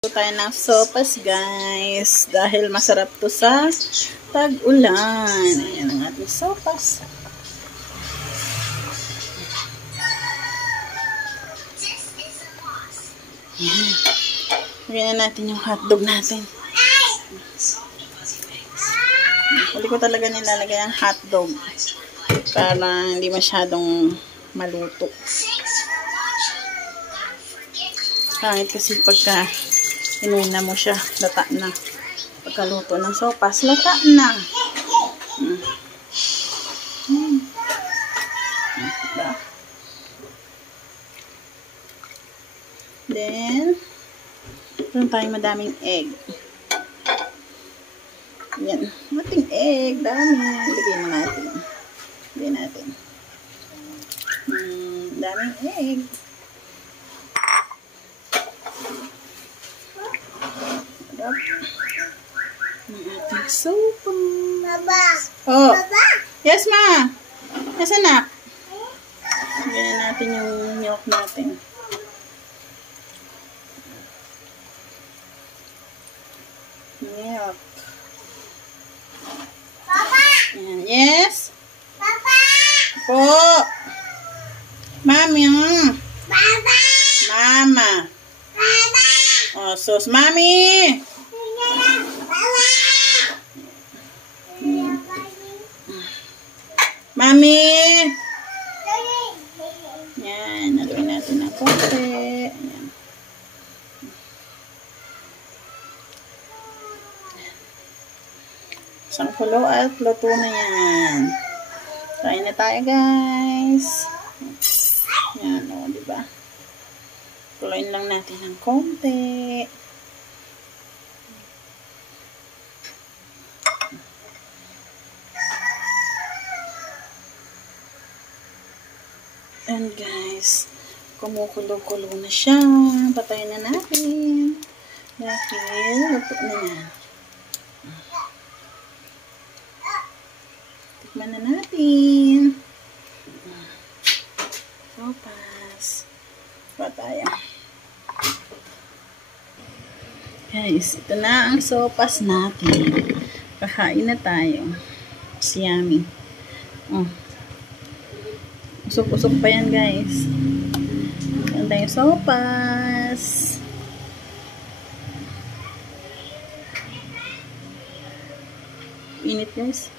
Tayo ng sopas, guys. Dahil masarap to sa tag-ulan. Ayan ang ating sopas. Ayan. Lagyan na natin yung hotdog natin. Huli ko talaga nilalagay ang hotdog para hindi masyadong maluto. Pangit kasi pagka inuna mo siya, lata na. Pagkaluto ng sopas, lata na. Diba? Then, meron tayong madaming egg. Yan. Mating egg. Dami. Lagyan mo natin. Lagyan natin. Daming egg. Ang ating sopas. Baba. Oh. Baba. Yes, ma. Yes, anak. Lagyan natin yung milk natin. Milk. Baba. Ayan. Yes. Baba. Po. Mami. Baba. Mama. Baba. Oh, sus. Mami. Mami. Yan. Naluin natin ng konti. Ayan. Isang kulo at luto na yan. Try na tayo, guys. Yan, o, diba? Kuloyin lang natin ng konti. And guys, kumukulo-kulo na siya. Patayin na natin. Dahil, luto na yan. Tikman na natin. Sopas. Pataya. Guys, ito na ang sopas natin. Kakain na tayo. It's yummy. Oh. Usok-usok pa yan, guys. Ganda yung sopas. Init, guys.